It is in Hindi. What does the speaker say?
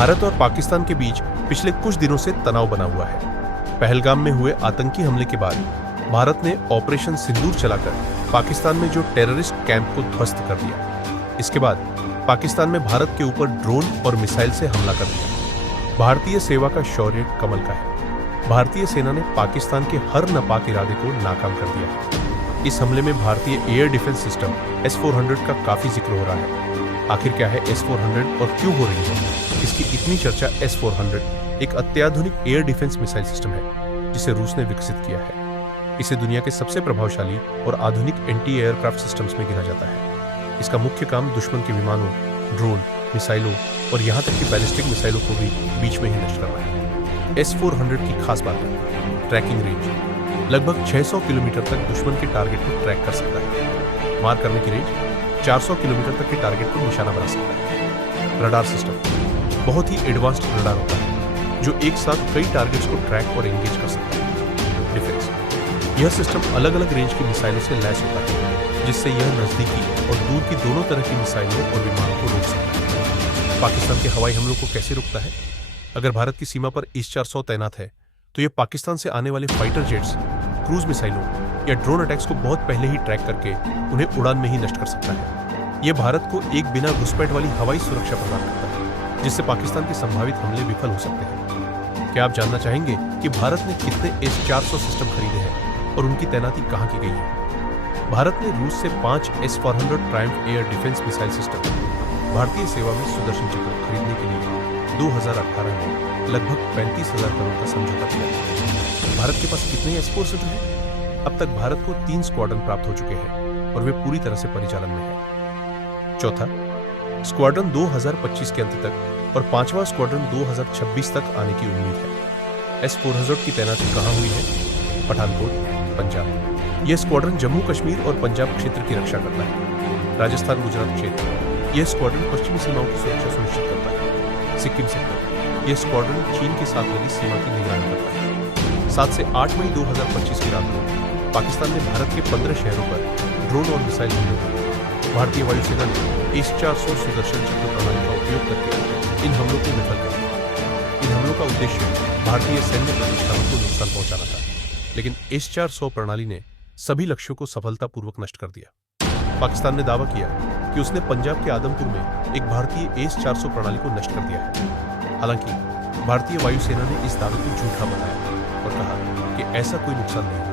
भारत और पाकिस्तान के बीच पिछले कुछ दिनों से तनाव बना हुआ है। पहलगाम में हुए आतंकी हमले के बाद भारत ने ऑपरेशन सिंदूर चलाकर पाकिस्तान में जो टेररिस्ट कैंप को ध्वस्त कर दिया। इसके बाद पाकिस्तान में भारत के ऊपर ड्रोन और मिसाइल से हमला कर दिया। भारतीय सेवा का शौर्य कमल का है। भारतीय सेना ने पाकिस्तान के हर नापाक इरादे को नाकाम कर दिया है। इस हमले में भारतीय एयर डिफेंस सिस्टम S-400 का काफी जिक्र हो रहा है। आखिर क्या है S-400 और क्यों हो रही है इसकी इतनी चर्चा? S-400 एक अत्याधुनिक एयर डिफेंस मिसाइल सिस्टम है जिसे रूस ने विकसित किया है। इसे दुनिया के सबसे प्रभावशाली और आधुनिक एंटी एयरक्राफ्ट सिस्टम्स में गिना जाता है। इसका मुख्य काम दुश्मन के विमानों, ड्रोन, मिसाइलों और यहां तक कि बैलिस्टिक मिसाइलों को भी बीच में ही नष्ट करना है। S-400 की खास बात है ट्रैकिंग रेंज। लगभग 600 किलोमीटर तक दुश्मन के टारगेट को ट्रैक कर सकता है। मार करने की रेंज 400 किलोमीटर तक के टारगेट को निशाना बना सकता है। रडार सिस्टम बहुत ही एडवांस्ड रडार होता है जो एक साथ कई टारगेट्स को ट्रैक और एंगेज कर सकता है। डिफेंस यह सिस्टम अलग अलग रेंज की मिसाइलों से लैस होता है जिससे यह नजदीकी और दूर की दोनों तरह की मिसाइलों और विमानों को रोक सकता है। पाकिस्तान के हवाई हमलों को कैसे रोकता है? अगर भारत की सीमा पर IS-400 तैनात है तो यह पाकिस्तान से आने वाले फाइटर जेट्स, क्रूज मिसाइलों या ड्रोन अटैक्स को बहुत पहले ही ट्रैक करके उन्हें उड़ान में ही नष्ट कर सकता है। यह भारत को एक बिना घुसपैठ वाली हवाई सुरक्षा प्रदान करता है जिससे पाकिस्तान के संभावित हमले विफल हो सकते हैं। क्या आप जानना चाहेंगे कि भारत ने कितने S-400 सिस्टम खरीदे हैं और उनकी तैनाती कहां की गई है? भारत ने रूस से 5 S-400 Triumph air defence missile system भारतीय सेवा में सुदर्शन चक्र खरीदने के लिए 2018 में लगभग 35,000 करोड़ का समझौता किया। भारत के पास कितने S-400 हैं? अब तक भारत को 3 स्क्वाड्रन प्राप्त हो चुके हैं और वे पूरी तरह से परिचालन में है। चौथा, स्क्वाड्रन 2025 के अंत तक और 5वां स्क्वाड्रन 2026 तक आने की उम्मीद है। S-400 की तैनाती कहां हुई है? पठानकोट, पंजाब। यह स्क्वाड्रन जम्मू कश्मीर और पंजाब क्षेत्र की रक्षा करता है। राजस्थान, गुजरात क्षेत्र यह स्क्वाड्रन पश्चिमी सीमाओं की सुरक्षा सुनिश्चित करता है। सिक्किम सेक्टर यह स्क्वाड्रन चीन के साथ लगी सीमा की निगरानी करता है। 7 से 8 मई 2025 की रात को पाकिस्तान ने भारत के 15 शहरों पर ड्रोन और मिसाइल हमले किए। भारतीय वायुसेना ने S-400 सुदर्शन चक्र प्रणाली का उपयोग करके इन हमलों को विफल कर दिया। इन हमलों का उद्देश्य भारतीय सैन्य प्रतिष्ठानों को नुकसान पहुंचाना था, लेकिन S-400 प्रणाली ने सभी लक्ष्यों को सफलतापूर्वक नष्ट कर दिया। पाकिस्तान ने दावा किया कि उसने पंजाब के आदमपुर में एक भारतीय S-400 प्रणाली को नष्ट कर दिया है। हालांकि भारतीय वायुसेना ने इस दावे को झूठा बताया और कहा कि ऐसा कोई नुकसान नहीं हुआ।